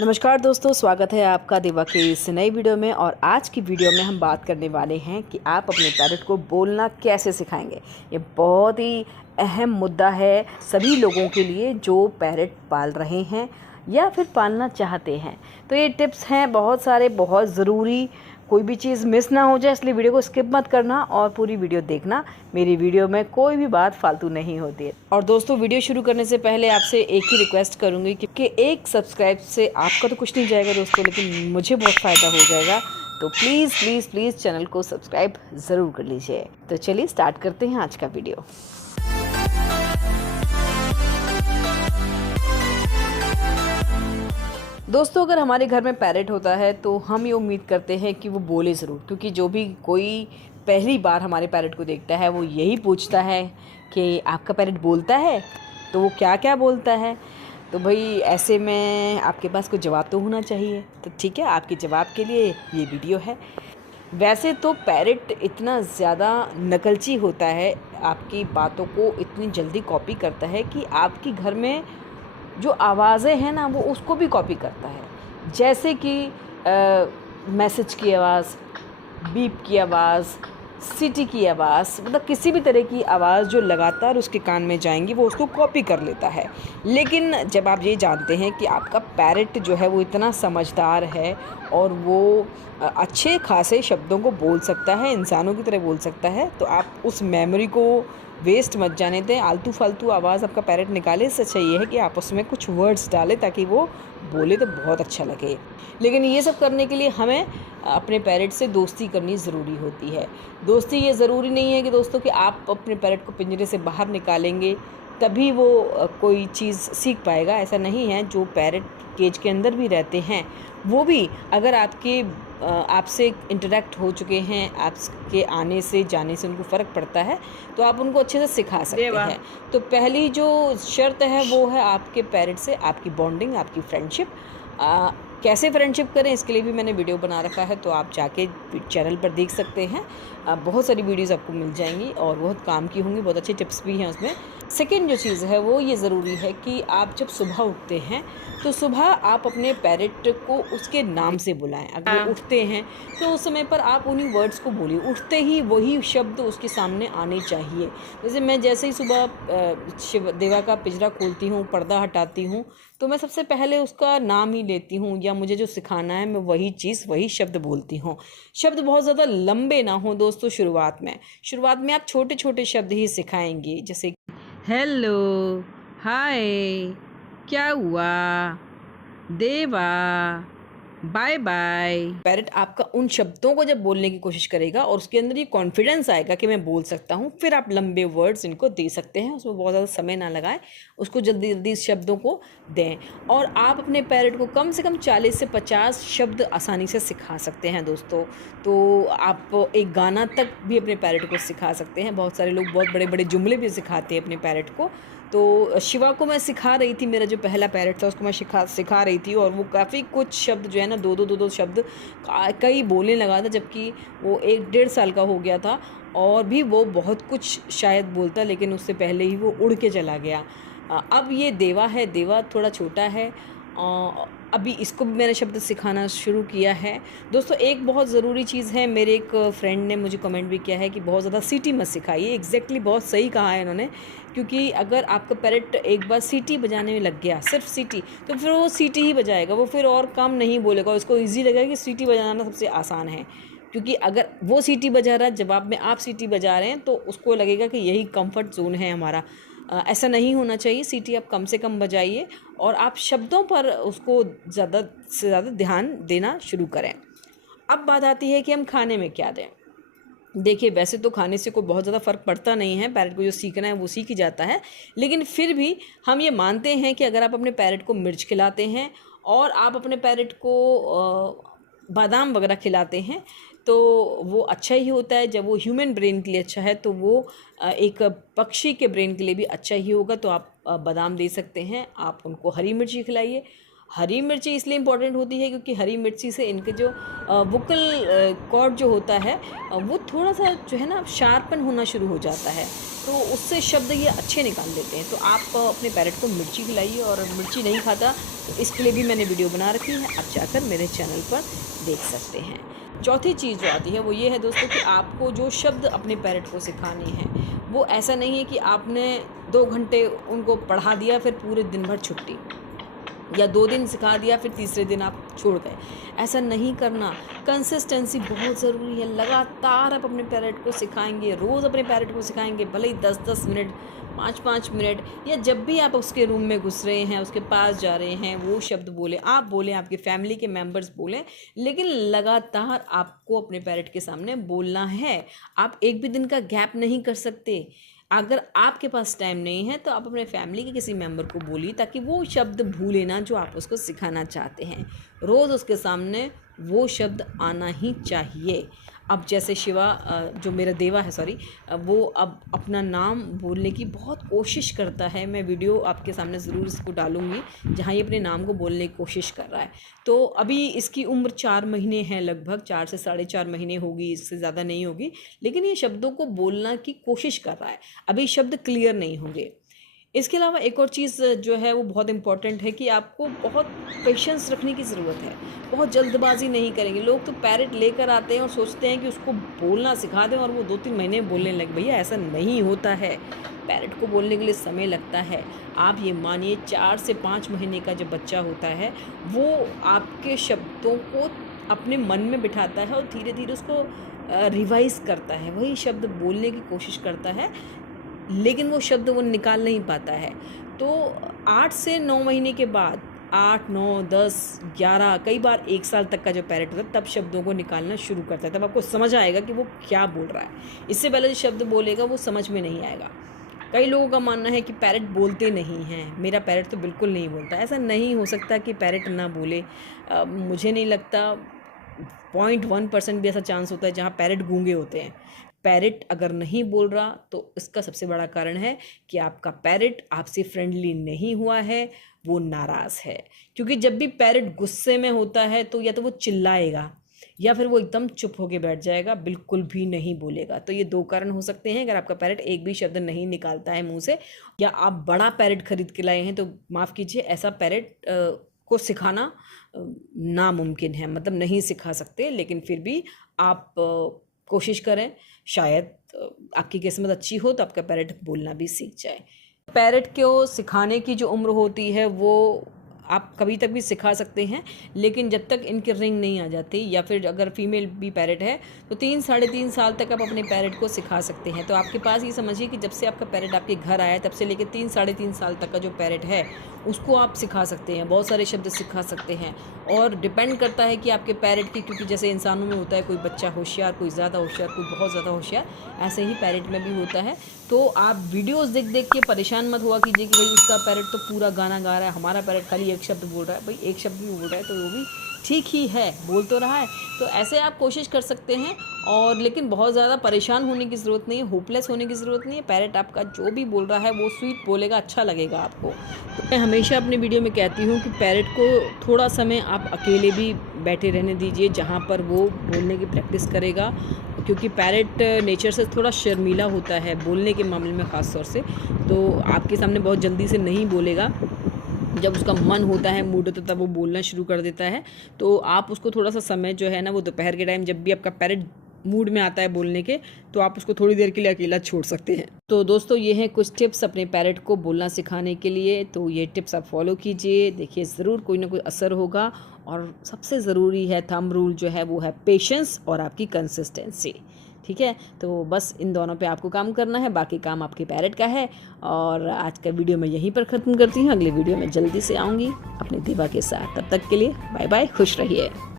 नमस्कार दोस्तों, स्वागत है आपका देवा के इस नई वीडियो में। और आज की वीडियो में हम बात करने वाले हैं कि आप अपने पैरट को बोलना कैसे सिखाएंगे। ये बहुत ही अहम मुद्दा है सभी लोगों के लिए जो पैरट पाल रहे हैं या फिर पालना चाहते हैं। तो ये टिप्स हैं बहुत सारे, बहुत ज़रूरी, कोई भी चीज़ मिस ना हो जाए, इसलिए वीडियो को स्किप मत करना और पूरी वीडियो देखना। मेरी वीडियो में कोई भी बात फालतू नहीं होती है। और दोस्तों, वीडियो शुरू करने से पहले आपसे एक ही रिक्वेस्ट करूंगी कि एक सब्सक्राइब से आपका तो कुछ नहीं जाएगा दोस्तों, लेकिन मुझे बहुत फ़ायदा हो जाएगा। तो प्लीज़ प्लीज़ प्लीज़ चैनल को सब्सक्राइब ज़रूर कर लीजिए। तो चलिए स्टार्ट करते हैं आज का वीडियो। दोस्तों, अगर हमारे घर में पैरट होता है तो हम ये उम्मीद करते हैं कि वो बोले ज़रूर, क्योंकि जो भी कोई पहली बार हमारे पैरट को देखता है वो यही पूछता है कि आपका पैरट बोलता है, तो वो क्या क्या बोलता है। तो भाई ऐसे में आपके पास कुछ जवाब तो होना चाहिए। तो ठीक है, आपके जवाब के लिए ये वीडियो है। वैसे तो पैरट इतना ज़्यादा नकलची होता है, आपकी बातों को इतनी जल्दी कॉपी करता है कि आपके घर में जो आवाज़ें हैं ना वो उसको भी कॉपी करता है। जैसे कि मैसेज की आवाज़, बीप की आवाज़, सीटी की आवाज़, मतलब किसी भी तरह की आवाज़ जो लगातार उसके कान में जाएंगी वो उसको कॉपी कर लेता है। लेकिन जब आप ये जानते हैं कि आपका पैरट जो है वो इतना समझदार है और वो अच्छे खासे शब्दों को बोल सकता है, इंसानों की तरह बोल सकता है, तो आप उस मेमोरी को वेस्ट मत जाने दें। आलतू फालतू आवाज़ आपका पैरट निकाले, इससे अच्छा ये है कि आप उसमें कुछ वर्ड्स डालें ताकि वो बोले तो बहुत अच्छा लगे। लेकिन ये सब करने के लिए हमें अपने पैरट से दोस्ती करनी ज़रूरी होती है। दोस्ती ये ज़रूरी नहीं है कि दोस्तों कि आप अपने पैरट को पिंजरे से बाहर निकालेंगे तभी वो कोई चीज़ सीख पाएगा। ऐसा नहीं है। जो पैरट केज के अंदर भी रहते हैं वो भी अगर आपसे इंटरेक्ट हो चुके हैं, आपके आने से जाने से उनको फ़र्क पड़ता है, तो आप उनको अच्छे से सिखा सकते हैं। तो पहली जो शर्त है वो है आपके पैरट से आपकी बॉन्डिंग, आपकी फ्रेंडशिप। कैसे फ्रेंडशिप करें इसके लिए भी मैंने वीडियो बना रखा है, तो आप जाके चैनल पर देख सकते हैं। बहुत सारी वीडियोस आपको मिल जाएंगी और बहुत काम की होंगी, बहुत अच्छे टिप्स भी हैं उसमें। सेकेंड जो चीज़ है वो ये ज़रूरी है कि आप जब सुबह उठते हैं तो सुबह आप अपने पैरट को उसके नाम से बुलाएं। अगर वो उठते हैं तो उस समय पर आप उन्हीं वर्ड्स को बोलिए, उठते ही वही शब्द उसके सामने आने चाहिए। जैसे मैं जैसे ही सुबह देवा का पिंजरा खोलती हूँ, पर्दा हटाती हूँ, तो मैं सबसे पहले उसका नाम ही लेती हूँ, या मुझे जो सिखाना है मैं वही चीज़, वही शब्द बोलती हूँ। शब्द बहुत ज़्यादा लंबे ना हो दोस्तों। शुरुआत में आप छोटे छोटे शब्द ही सिखाएंगे, जैसे हेलो, हाय, क्या हुआ, देवा, बाय बाय। पैरट आपका उन शब्दों को जब बोलने की कोशिश करेगा और उसके अंदर ये कॉन्फिडेंस आएगा कि मैं बोल सकता हूँ, फिर आप लंबे वर्ड्स इनको दे सकते हैं। उसमें बहुत ज़्यादा समय ना लगाएं, उसको जल्दी जल्दी इस शब्दों को दें। और आप अपने पैरट को कम से कम 40 से 50 शब्द आसानी से सिखा सकते हैं दोस्तों। तो आप एक गाना तक भी अपने पैरट को सिखा सकते हैं। बहुत सारे लोग बहुत बड़े बड़े जुमले भी सिखाते हैं अपने पैरट को। तो शिवा को मैं सिखा रही थी, मेरा जो पहला पैरट था उसको मैं सिखा रही थी, और वो काफ़ी कुछ शब्द जो है ना, दो शब्द कई बोलने लगा था, जबकि वो 1-1.5 साल का हो गया था और भी वो बहुत कुछ शायद बोलता, लेकिन उससे पहले ही वो उड़ के चला गया। अब ये देवा है, देवा थोड़ा छोटा है, अभी इसको भी मैंने शब्द सिखाना शुरू किया है। दोस्तों, एक बहुत ज़रूरी चीज़ है, मेरे एक फ्रेंड ने मुझे कमेंट भी किया है कि बहुत ज़्यादा सीटी मत सिखाइए। एग्जैक्टली बहुत सही कहा है इन्होंने, क्योंकि अगर आपका पैरट एक बार सीटी बजाने में लग गया, सिर्फ सीटी, तो फिर वो सीटी ही बजाएगा, वो फिर और काम नहीं बोलेगा। उसको ईजी लगेगा कि सीटी बजाना सबसे आसान है, क्योंकि अगर वो सीटी बजा रहा है, जवाब में आप सीटी बजा रहे हैं, तो उसको लगेगा कि यही कंफर्ट जोन है हमारा। ऐसा नहीं होना चाहिए। सीटी आप कम से कम बजाइए और आप शब्दों पर उसको ज़्यादा से ज़्यादा ध्यान देना शुरू करें। अब बात आती है कि हम खाने में क्या दें। देखिए, वैसे तो खाने से कोई बहुत ज़्यादा फ़र्क पड़ता नहीं है, पैरट को जो सीखना है वो सीख ही जाता है। लेकिन फिर भी हम ये मानते हैं कि अगर आप अपने पैरट को मिर्च खिलाते हैं और आप अपने पैरट को बादाम वगैरह खिलाते हैं, तो वो अच्छा ही होता है। जब वो ह्यूमन ब्रेन के लिए अच्छा है, तो वो एक पक्षी के ब्रेन के लिए भी अच्छा ही होगा। तो आप बादाम दे सकते हैं, आप उनको हरी मिर्ची खिलाइए। हरी मिर्ची इसलिए इम्पॉर्टेंट होती है क्योंकि हरी मिर्ची से इनके जो वोकल कॉर्ड जो होता है वो थोड़ा सा जो है ना शार्पन होना शुरू हो जाता है, तो उससे शब्द ये अच्छे निकाल लेते हैं। तो आप अपने पैरट को मिर्ची खिलाइए, और मिर्ची नहीं खाता तो इसके लिए भी मैंने वीडियो बना रखी है, आप जाकर मेरे चैनल पर देख सकते हैं। चौथी चीज़ जो आती है वो ये है दोस्तों कि आपको जो शब्द अपने पैरट को सिखाने हैं वो ऐसा नहीं है कि आपने 2 घंटे उनको पढ़ा दिया फिर पूरे दिन भर छुट्टी, या 2 दिन सिखा दिया फिर तीसरे दिन आप छोड़ गए। ऐसा नहीं करना। कंसिस्टेंसी बहुत ज़रूरी है। लगातार आप अपने पैरट को सिखाएंगे, रोज़ अपने पैरट को सिखाएंगे, भले ही 10-10 मिनट, 5-5 मिनट, या जब भी आप उसके रूम में घुस रहे हैं, उसके पास जा रहे हैं, वो शब्द बोलें, आप बोलें, आपके फैमिली के मेम्बर्स बोलें, लेकिन लगातार आपको अपने पैरट के सामने बोलना है। आप एक भी दिन का गैप नहीं कर सकते। अगर आपके पास टाइम नहीं है तो आप अपने फैमिली के किसी मेंबर को बोलिए, ताकि वो शब्द भूले ना जो आप उसको सिखाना चाहते हैं। रोज़ उसके सामने वो शब्द आना ही चाहिए। अब जैसे शिवा जो मेरा देवा है वो अब अपना नाम बोलने की बहुत कोशिश करता है। मैं वीडियो आपके सामने ज़रूर इसको डालूँगी जहाँ ये अपने नाम को बोलने की कोशिश कर रहा है। तो अभी इसकी उम्र 4 महीने है, लगभग 4 से 4.5 महीने होगी, इससे ज़्यादा नहीं होगी, लेकिन ये शब्दों को बोलना की कोशिश कर रहा है। अभी शब्द क्लियर नहीं होंगे। इसके अलावा एक और चीज़ जो है वो बहुत इम्पॉर्टेंट है कि आपको बहुत पेशेंस रखने की ज़रूरत है। बहुत जल्दबाजी नहीं करेंगे। लोग तो पैरट लेकर आते हैं और सोचते हैं कि उसको बोलना सिखा दें और वो 2-3 महीने बोलने लगे। भैया ऐसा नहीं होता है। पैरट को बोलने के लिए समय लगता है। आप ये मानिए 4 से 5 महीने का जब बच्चा होता है वो आपके शब्दों को अपने मन में बिठाता है और धीरे धीरे उसको रिवाइज़ करता है, वही शब्द बोलने की कोशिश करता है, लेकिन वो शब्द वो निकाल नहीं पाता है। तो 8 से 9 महीने के बाद, 8, 9, 10, 11, कई बार 1 साल तक का जो पैरट होता है तब शब्दों को निकालना शुरू करता है। तब आपको समझ आएगा कि वो क्या बोल रहा है। इससे पहले जो शब्द बोलेगा वो समझ में नहीं आएगा। कई लोगों का मानना है कि पैरट बोलते नहीं हैं, मेरा पैरट तो बिल्कुल नहीं बोलता। ऐसा नहीं हो सकता कि पैरट ना बोले। मुझे नहीं लगता, 0.1% भी ऐसा चांस होता है जहाँ पैरट गूंगे होते हैं। पैरट अगर नहीं बोल रहा तो इसका सबसे बड़ा कारण है कि आपका पैरट आपसे फ्रेंडली नहीं हुआ है, वो नाराज़ है। क्योंकि जब भी पैरट गुस्से में होता है तो या तो वो चिल्लाएगा या फिर वो एकदम चुप होके बैठ जाएगा, बिल्कुल भी नहीं बोलेगा। तो ये 2 कारण हो सकते हैं। अगर आपका पैरट एक भी शब्द नहीं निकालता है मुंह से, या आप बड़ा पैरट खरीद के लाए हैं, तो माफ़ कीजिए, ऐसा पैरट को सिखाना नामुमकिन है, मतलब नहीं सिखा सकते। लेकिन फिर भी आप कोशिश करें, शायद आपकी किस्मत अच्छी हो तो आपका पैरट बोलना भी सीख जाए। पैरट को सिखाने की जो उम्र होती है वो आप कभी तक भी सिखा सकते हैं, लेकिन जब तक इनकी रिंग नहीं आ जाती, या फिर अगर फीमेल भी पैरट है तो 3-3.5 साल तक आप अपने पैरट को सिखा सकते हैं। तो आपके पास ये समझिए कि जब से आपका पैरट आपके घर आया तब से लेकर 3-3.5 साल तक का जो पैरट है उसको आप सिखा सकते हैं, बहुत सारे शब्द सिखा सकते हैं। और डिपेंड करता है कि आपके पैरट की, क्योंकि जैसे इंसानों में होता है कोई बच्चा होशियार, कोई ज़्यादा होशियार, कोई बहुत ज़्यादा होशियार, ऐसे ही पैरट में भी होता है। तो आप वीडियोस देख देख के परेशान मत हुआ कीजिए कि भाई उसका पैरट तो पूरा गाना गा रहा है, हमारा पैरट खाली एक शब्द बोल रहा है। भाई एक शब्द भी बोल रहा है तो वो भी ठीक ही है, बोल तो रहा है। तो ऐसे आप कोशिश कर सकते हैं, और लेकिन बहुत ज़्यादा परेशान होने की ज़रूरत नहीं है, होपलेस होने की ज़रूरत नहीं है। पैरट आपका जो भी बोल रहा है वो स्वीट बोलेगा, अच्छा लगेगा आपको। तो मैं हमेशा अपने वीडियो में कहती हूँ कि पैरट को थोड़ा समय आप अकेले भी बैठे रहने दीजिए जहाँ पर वो बोलने की प्रैक्टिस करेगा, क्योंकि पैरट नेचर से थोड़ा शर्मीला होता है बोलने के मामले में ख़ास तौर से। तो आपके सामने बहुत जल्दी से नहीं बोलेगा, जब उसका मन होता है, मूड होता है, तब वो बोलना शुरू कर देता है। तो आप उसको थोड़ा सा समय जो है ना, वो दोपहर के टाइम जब भी आपका पैरट मूड में आता है बोलने के, तो आप उसको थोड़ी देर के लिए अकेला छोड़ सकते हैं। तो दोस्तों ये हैं कुछ टिप्स अपने पैरट को बोलना सिखाने के लिए। तो ये टिप्स आप फॉलो कीजिए, देखिए ज़रूर कोई ना कोई असर होगा। और सबसे ज़रूरी है थंब रूल जो है वो है पेशेंस और आपकी कंसिस्टेंसी। ठीक है, तो बस इन दोनों पे आपको काम करना है, बाकी काम आपके पैरट का है। और आज का वीडियो मैं यहीं पर ख़त्म करती हूँ। अगले वीडियो में जल्दी से आऊँगी अपने देवा के साथ। तब तक के लिए बाय बाय, खुश रहिए।